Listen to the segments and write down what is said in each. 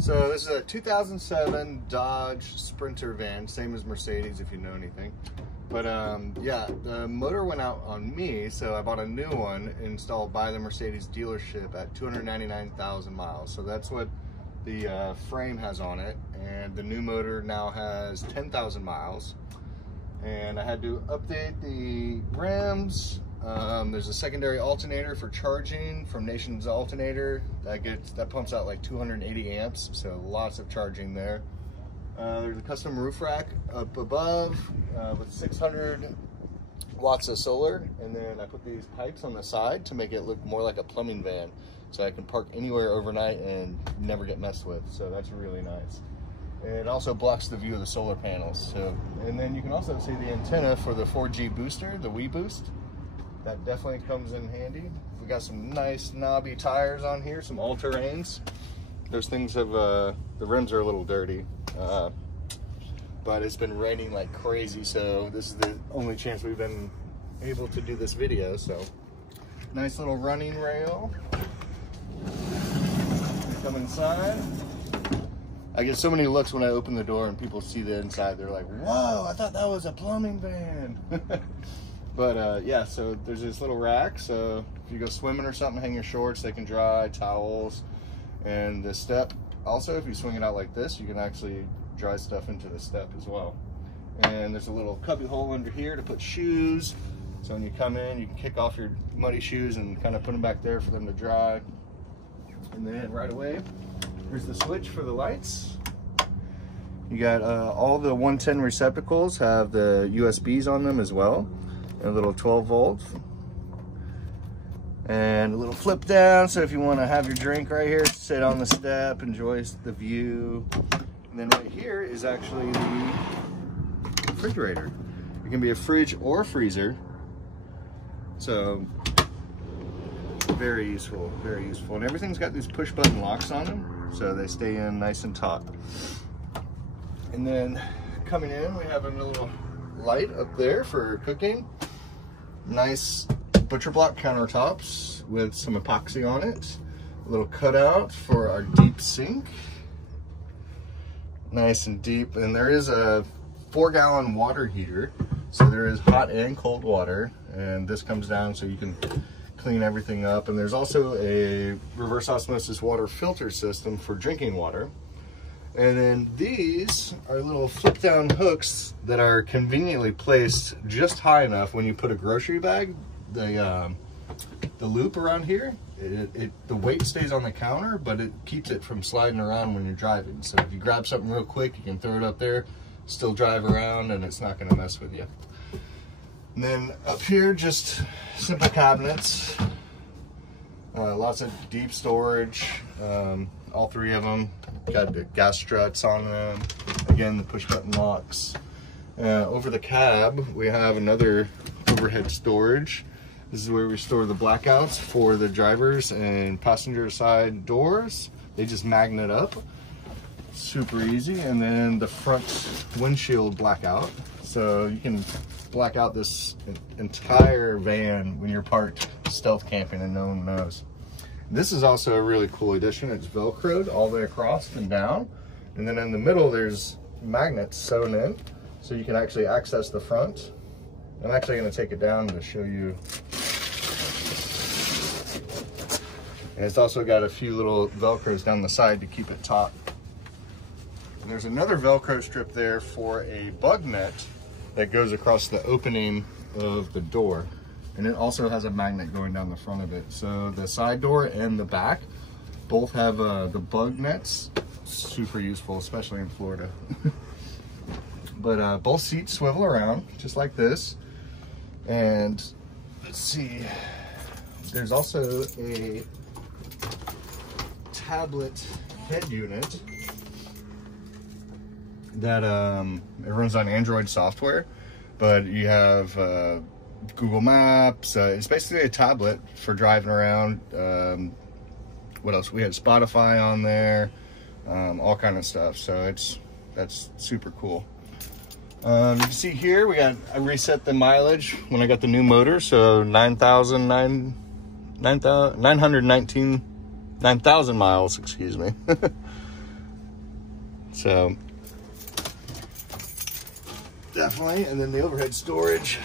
So this is a 2007 Dodge Sprinter van, same as Mercedes if you know anything. But yeah, the motor went out on me, so I bought a new one installed by the Mercedes dealership at 299,000 miles. So that's what the frame has on it, and the new motor now has 10,000 miles. And I had to update the rims. There's a secondary alternator for charging from Nation's alternator that pumps out like 280 amps, so lots of charging there. There's a custom roof rack up above with 600 watts of solar, and then I put these pipes on the side to make it look more like a plumbing van, so I can park anywhere overnight and never get messed with. So that's really nice. It also blocks the view of the solar panels. So, and then you can also see the antenna for the 4G booster, the Wii Boost. That definitely comes in handy. We got some nice knobby tires on here, some all-terrains. Those things have, the rims are a little dirty, but it's been raining like crazy, so this is the only chance we've been able to do this video. So, nice little running rail. Come inside. I get so many looks when I open the door and people see the inside. They're like, whoa, I thought that was a plumbing van. But yeah, so there's this little rack. So if you go swimming or something, hang your shorts, they can dry, towels. And the step, also, if you swing it out like this, you can actually dry stuff into the step as well. And there's a little cubby hole under here to put shoes. So when you come in, you can kick off your muddy shoes and kind of put them back there for them to dry. And then right away, here's the switch for the lights. You got all the 110 receptacles have the USBs on them as well. And a little 12 volts. And a little flip down, so if you want to have your drink right here, sit on the step, enjoy the view. And then right here is actually the refrigerator. It can be a fridge or a freezer. So very useful, very useful. And everything's got these push button locks on them, so they stay in nice and taut. And then coming in, we have a little light up there for cooking. Nice butcher block countertops with some epoxy on it. A little cutout for our deep sink. Nice and deep. And there is a 4-gallon water heater. So there is hot and cold water. And this comes down so you can clean everything up. And there's also a reverse osmosis water filter system for drinking water. And then these are little flip down hooks that are conveniently placed just high enough when you put a grocery bag. The loop around here, the weight stays on the counter, but it keeps it from sliding around when you're driving. So if you grab something real quick, you can throw it up there, still drive around, and it's not going to mess with you. And then up here, just simple cabinets. Lots of deep storage. All three of them got the gas struts on them. Again, the push button locks. Over the cab, we have another overhead storage. This is where we store the blackouts for the drivers and passenger side doors. They just magnet up. Super easy. And then the front windshield blackout. So you can black out this entire van when you're parked stealth camping and no one knows. This is also a really cool addition. It's Velcroed all the way across and down. And then in the middle, there's magnets sewn in. So you can actually access the front. I'm actually going to take it down to show you. And it's also got a few little Velcros down the side to keep it taut. And there's another Velcro strip there for a bug net that goes across the opening of the door. And it also has a magnet going down the front of it. So the side door and the back both have the bug nets. Super useful, especially in Florida. But both seats swivel around just like this. And let's see, there's also a tablet head unit that it runs on Android software, but you have Google Maps. It's basically a tablet for driving around. What else? We had Spotify on there, all kind of stuff. So that's super cool. You can see here I reset the mileage when I got the new motor, so 9,000 miles, excuse me. So definitely. And then the overhead storage,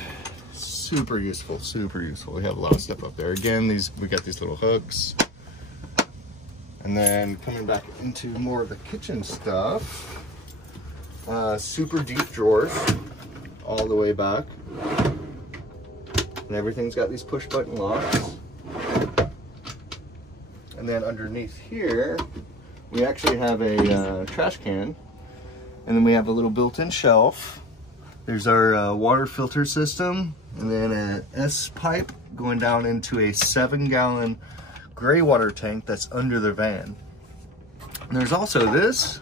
super useful, super useful. We have a lot of stuff up there. Again, we got these little hooks. And then coming back into more of the kitchen stuff, super deep drawers all the way back. And everything's got these push button locks. And then underneath here, we actually have a trash can. And then we have a little built-in shelf. There's our water filter system, and then an S pipe going down into a 7-gallon gray water tank that's under the van. And there's also this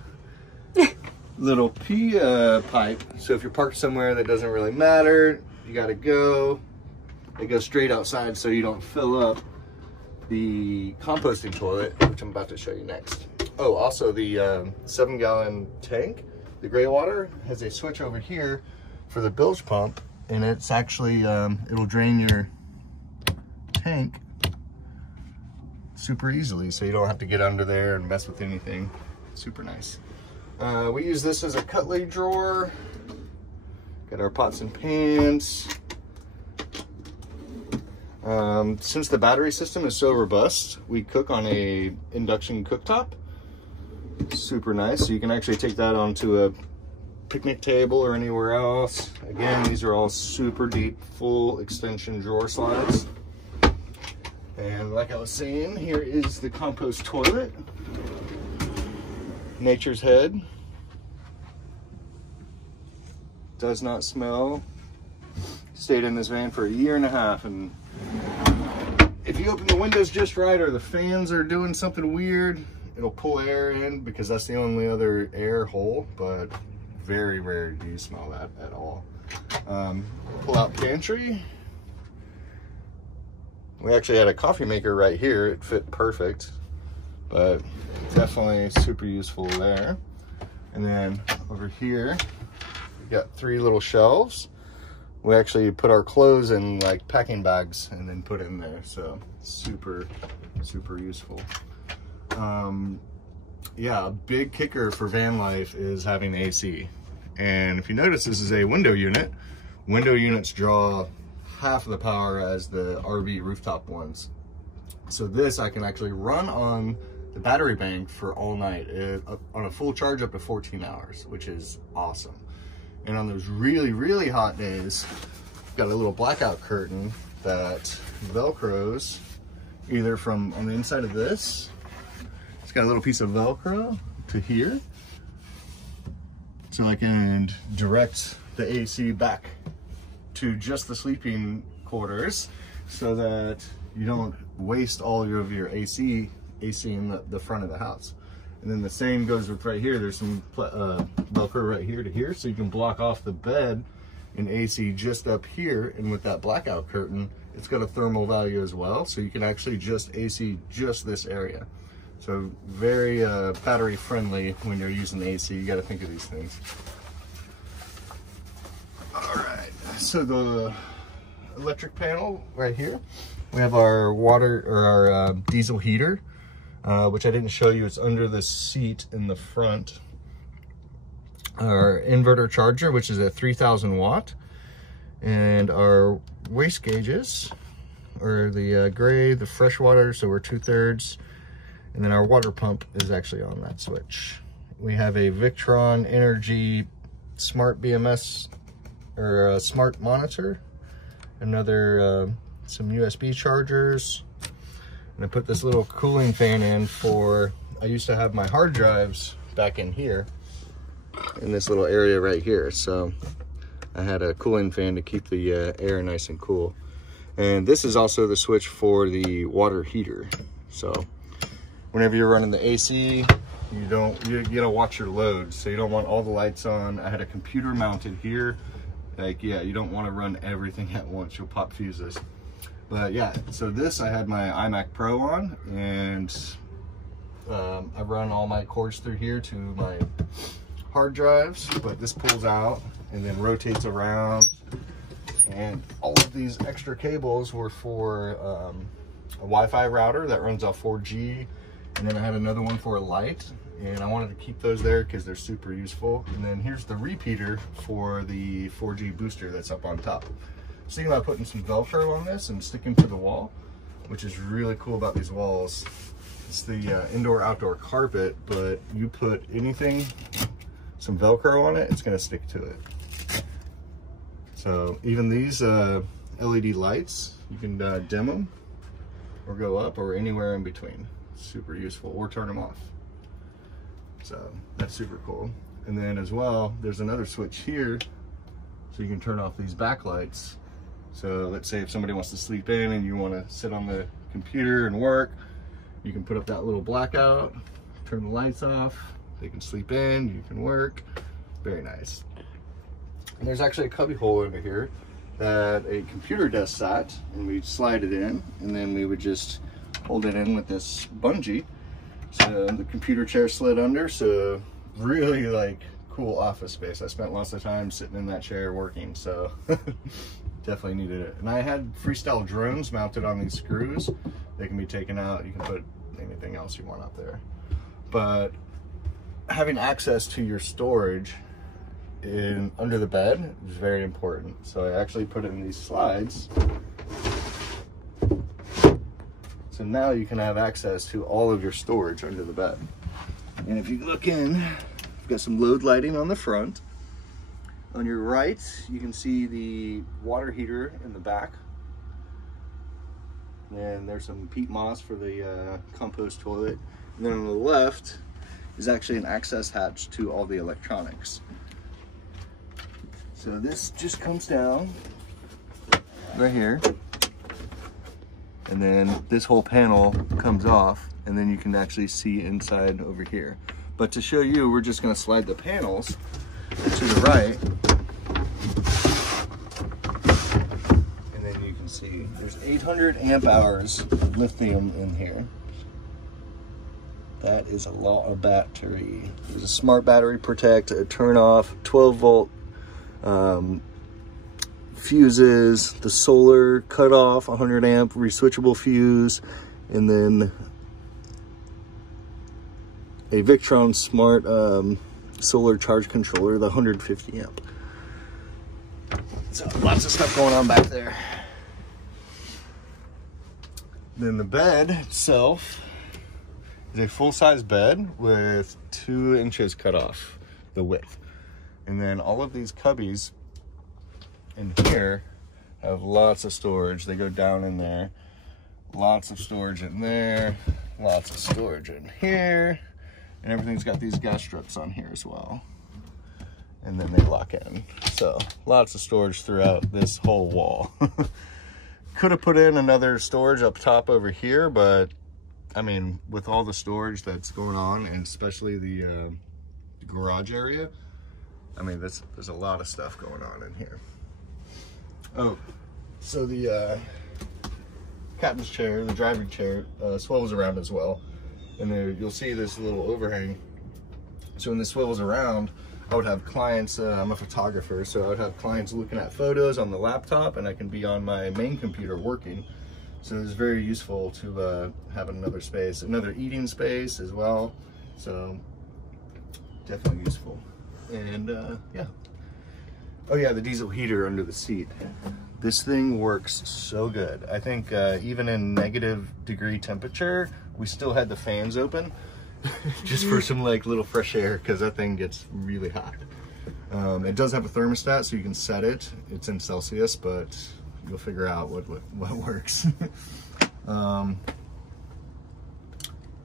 little P pipe. So if you're parked somewhere that doesn't really matter, you gotta go, it goes straight outside so you don't fill up the composting toilet, which I'm about to show you next. Oh, also the 7-gallon tank, the gray water, has a switch over here for the bilge pump, and it's actually, it'll drain your tank super easily, so you don't have to get under there and mess with anything. Super nice. We use this as a cutlery drawer. Got our pots and pans. Since the battery system is so robust, we cook on a induction cooktop. Super nice. So you can actually take that onto a picnic table or anywhere else. Again, these are all super deep, full extension drawer slides. And like I was saying, here is the compost toilet. Nature's Head. Does not smell. Stayed in this van for 1.5 years, and if you open the windows just right or the fans are doing something weird, it'll pull air in because that's the only other air hole, but very rare do you smell that at all. Pull out pantry. We actually had a coffee maker right here. It fit perfect, but definitely super useful there. And then over here, we got 3 little shelves. We actually put our clothes in like packing bags and then put it in there. So super, super useful. Yeah, a big kicker for van life is having AC. And if you notice, this is a window unit. Window units draw half of the power as the RV rooftop ones. So this I can actually run on the battery bank for all night on a full charge up to 14 hours, which is awesome. And on those really, really hot days, I've got a little blackout curtain that velcros either from on the inside of this. It's got a little piece of velcro to here, so I can direct the AC back to just the sleeping quarters, so that you don't waste all of your AC in the front of the house. And then the same goes with right here. There's some velcro right here to here, so you can block off the bed and AC just up here. And with that blackout curtain, it's got a thermal value as well, so you can actually just AC just this area. So very battery friendly when you're using AC. You got to think of these things. All right, so the electric panel right here, we have our water or our diesel heater, which I didn't show you. It's under the seat in the front. Our inverter charger, which is a 3,000 watt, and our waste gauges are the gray, the fresh water, so we're 2/3, and then our water pump is actually on that switch. We have a Victron Energy smart BMS or a smart monitor, another some USB chargers, and I put this little cooling fan in for, I used to have my hard drives back in here in this little area right here, so I had a cooling fan to keep the air nice and cool. And this is also the switch for the water heater, so whenever you're running the AC, you gotta watch your load, so you don't want all the lights on. I had a computer mounted here. Like, yeah, you don't want to run everything at once, you'll pop fuses. But yeah, so this, I had my iMac Pro on, and I run all my cords through here to my hard drives, but this pulls out and then rotates around. And all of these extra cables were for a Wi-Fi router that runs off 4G And then I had another one for a light, and I wanted to keep those there because they're super useful. And then here's the repeater for the 4G booster that's up on top. Thinking about putting some Velcro on this and sticking to the wall, which is really cool about these walls. It's the indoor-outdoor carpet, but you put anything, some Velcro on it, it's gonna stick to it. So even these LED lights, you can dim them or go up or anywhere in between. Super useful, or turn them off. So that's super cool. And then as well, there's another switch here, so you can turn off these backlights. So let's say if somebody wants to sleep in and you want to sit on the computer and work, you can put up that little blackout, turn the lights off, they can sleep in, you can work. Very nice. And there's actually a cubby hole under here that a computer desk sat, and we'd slide it in, and then we would just hold it in with this bungee. So the computer chair slid under, so really like cool office space. I spent lots of time sitting in that chair working, so definitely needed it. And I had freestyle drones mounted on these screws. They can be taken out. You can put anything else you want up there. But having access to your storage under the bed is very important. So I actually put it in these slides. So now you can have access to all of your storage under the bed. And if you look in, we've got some load lighting on the front. On your right, you can see the water heater in the back. And there's some peat moss for the compost toilet. And then on the left is actually an access hatch to all the electronics. So this just comes down right here. And then this whole panel comes off, and then you can actually see inside over here. But to show you, we're just gonna slide the panels to the right. And then you can see there's 800 amp hours of lithium in here. That is a lot of battery. There's a smart battery protect, a turn off, 12 volt fuses, the solar cutoff, 100 amp reswitchable fuse, and then a Victron smart solar charge controller, the 150 amp. So lots of stuff going on back there. Then the bed itself is a full-size bed with 2 inches cut off the width. And then all of these cubbies in here have lots of storage. They go down in there. Lots of storage in there. Lots of storage in here. And everything's got these gas struts on here as well. And then they lock in. So lots of storage throughout this whole wall. Could have put in another storage up top over here, but I mean, with all the storage that's going on, and especially the garage area, I mean, there's a lot of stuff going on in here. Oh, so the captain's chair, the driving chair, swivels around as well. And there you'll see this little overhang. So when this swivels around, I would have clients, I'm a photographer, so I would have clients looking at photos on the laptop, and I can be on my main computer working. So it's very useful to have another space, another eating space as well. So definitely useful. And yeah. Oh yeah, the diesel heater under the seat. This thing works so good. I think even in -degree temperature, we still had the fans open just for some like little fresh air, because that thing gets really hot. It does have a thermostat, so you can set it. It's in Celsius, but you'll figure out what works.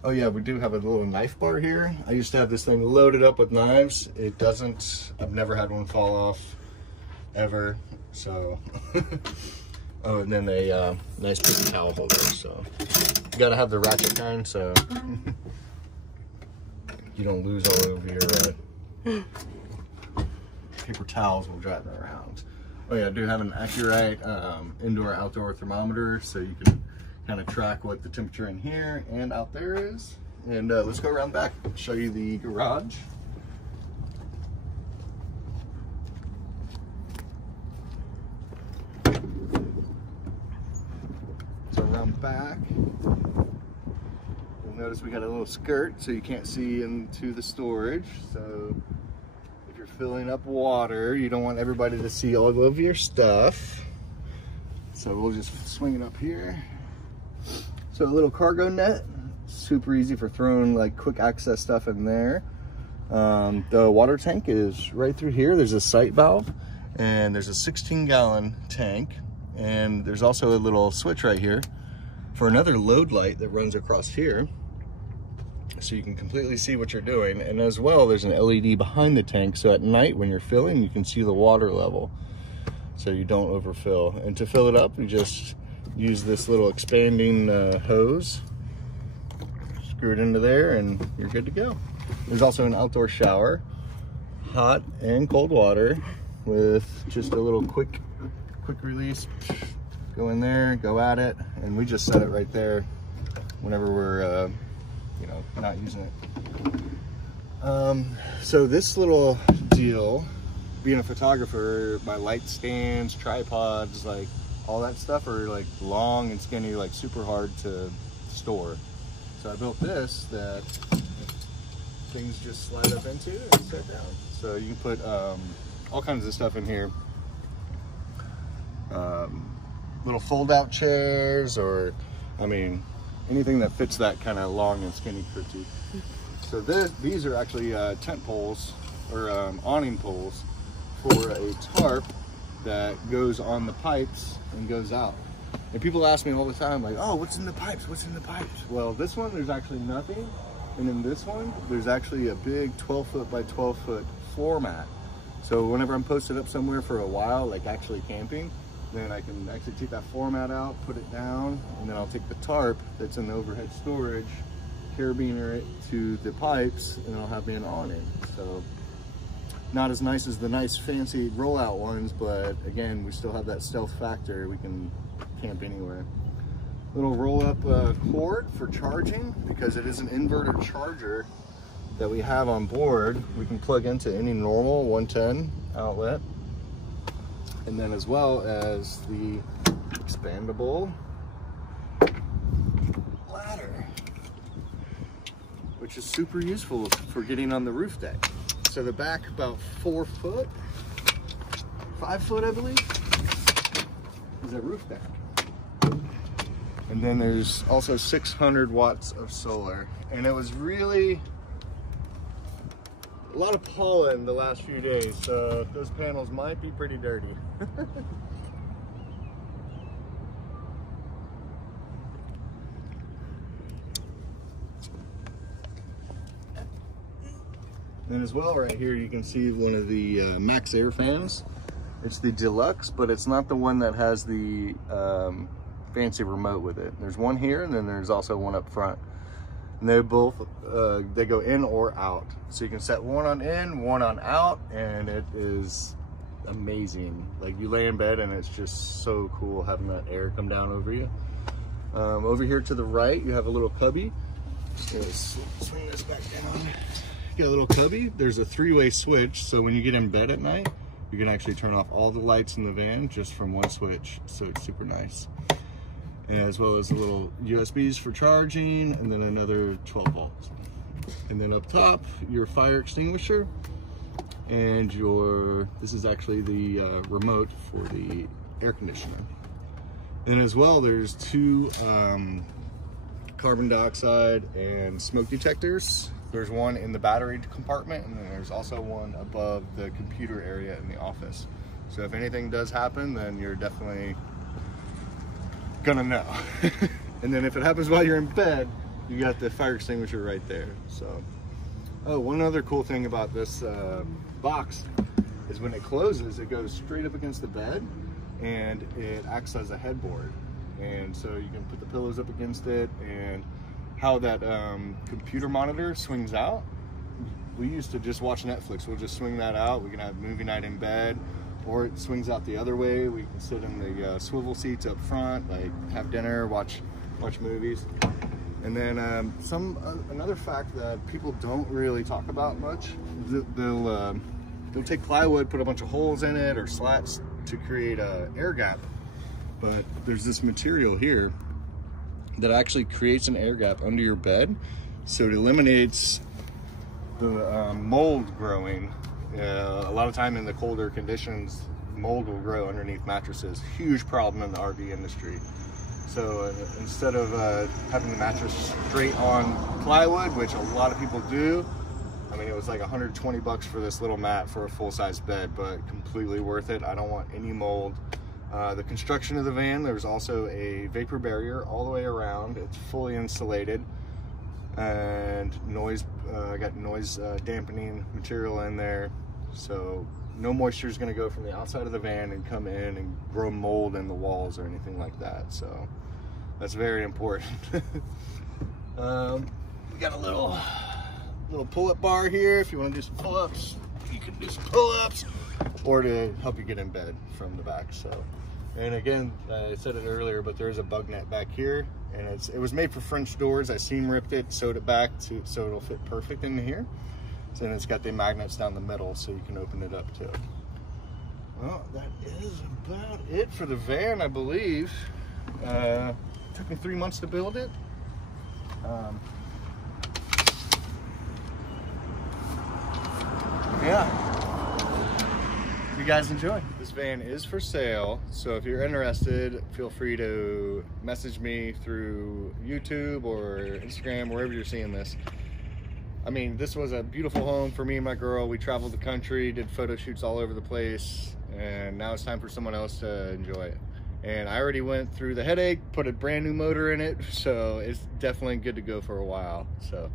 Oh yeah, we do have a little knife bar here. I used to have this thing loaded up with knives. It doesn't, I've never had one fall off, ever, so. Oh, and then a nice paper towel holder, so. You gotta have the ratchet kind, so you don't lose all over your paper towels while driving around. Oh yeah, I do have an Accurate indoor-outdoor thermometer, so you can kind of track what the temperature in here and out there is. And let's go around back, show you the garage. So around back, and Notice we got a little skirt so you can't see into the storage. So if you're filling up water, you don't want everybody to see all of your stuff. So we'll just swing it up here. So a little cargo net, super easy for throwing like quick access stuff in there. The water tank is right through here. There's a sight valve and there's a 16-gallon tank. And there's also a little switch right here for another load light that runs across here. So you can completely see what you're doing. And as well, there's an LED behind the tank. So at night when you're filling, you can see the water level so you don't overfill. And to fill it up, you just use this little expanding hose, screw it into there, and you're good to go. There's also an outdoor shower, hot and cold water, with just a little quick release. Go in there, go at it, and we just set it right there whenever we're you know, not using it. So this little deal, being a photographer, my light stands, tripods, like all that stuff are like long and skinny, like super hard to store. So I built this that things just slide up into and set down. So you can put all kinds of stuff in here. Little fold-out chairs, or I mean anything that fits that kind of long and skinny critique. So these are actually tent poles or awning poles for a tarp that goes on the pipes and goes out. And people ask me all the time, like, oh, what's in the pipes? What's in the pipes? Well, this one, there's actually nothing. And in this one, there's actually a big 12-foot by 12-foot floor mat. So whenever I'm posted up somewhere for a while, like actually camping, then I can actually take that floor mat out, put it down, and then I'll take the tarp that's in the overhead storage, carabiner it to the pipes, and I'll have me an awning. So not as nice as the nice fancy rollout ones, but again, we still have that stealth factor. We can camp anywhere. Little roll-up cord for charging, because it is an inverter charger that we have on board. We can plug into any normal 110 outlet, and then as well as the expandable ladder, which is super useful for getting on the roof deck. So the back about 4 foot, 5 foot I believe, is a roof deck. And then there's also 600 watts of solar. And it was really a lot of pollen the last few days, so those panels might be pretty dirty. And as well, right here you can see one of the Max Air fans. It's the Deluxe, but it's not the one that has the fancy remote with it. There's one here, and then there's also one up front. And they both, they go in or out. So you can set one on in, one on out, and it is amazing. Like, you lay in bed and it's just so cool having that air come down over you. Over here to the right, you have a little cubby. Just swing this back down. You get a little cubby. There's a 3-way switch, so when you get in bed at night, you can actually turn off all the lights in the van just from one switch. So it's super nice. And as well as the little USBs for charging, and then another 12 volts. And then up top, your fire extinguisher, and this is actually the remote for the air conditioner. And as well, there's 2 carbon dioxide and smoke detectors. There's one in the battery compartment, and then there's also one above the computer area in the office. So if anything does happen, then you're definitely gonna know. And then if it happens while you're in bed, you got the fire extinguisher right there. So, oh, one other cool thing about this box is when it closes, it goes straight up against the bed, and it acts as a headboard. And so you can put the pillows up against it, and how that computer monitor swings out. We used to just watch Netflix. We'll just swing that out. We can have movie night in bed, or it swings out the other way. We can sit in the swivel seats up front, like have dinner, watch movies. And then another fact that people don't really talk about much, they'll take plywood, put a bunch of holes in it or slats to create a air gap. But there's this material here that actually creates an air gap under your bed, so it eliminates the mold growing. A lot of time in the colder conditions, mold will grow underneath mattresses. Huge problem in the RV industry. So instead of having the mattress straight on plywood, which a lot of people do, I mean, it was like 120 bucks for this little mat for a full-size bed, but completely worth it. I don't want any mold. The construction of the van, there's also a vapor barrier all the way around. It's fully insulated, and noise, got noise dampening material in there, so no moisture is going to go from the outside of the van and come in and grow mold in the walls or anything like that. So that's very important. We got a little pull-up bar here. If you want to do some pull-ups, you can do some pull-ups, or to help you get in bed from the back. So, and again, I said it earlier, but there is a bug net back here, and it was made for French doors. I seam ripped it, sewed it back so it'll fit perfect in here. So then it's got the magnets down the middle, so you can open it up too. Well, that is about it for the van, I believe. Took me 3 months to build it. Yeah. You guys enjoy. This van is for sale, so if you're interested, feel free to message me through YouTube or Instagram, wherever you're seeing this. I mean, this was a beautiful home for me and my girl. We traveled the country, did photo shoots all over the place, and now it's time for someone else to enjoy it. And I already went through the headache, put a brand new motor in it, so it's definitely good to go for a while. So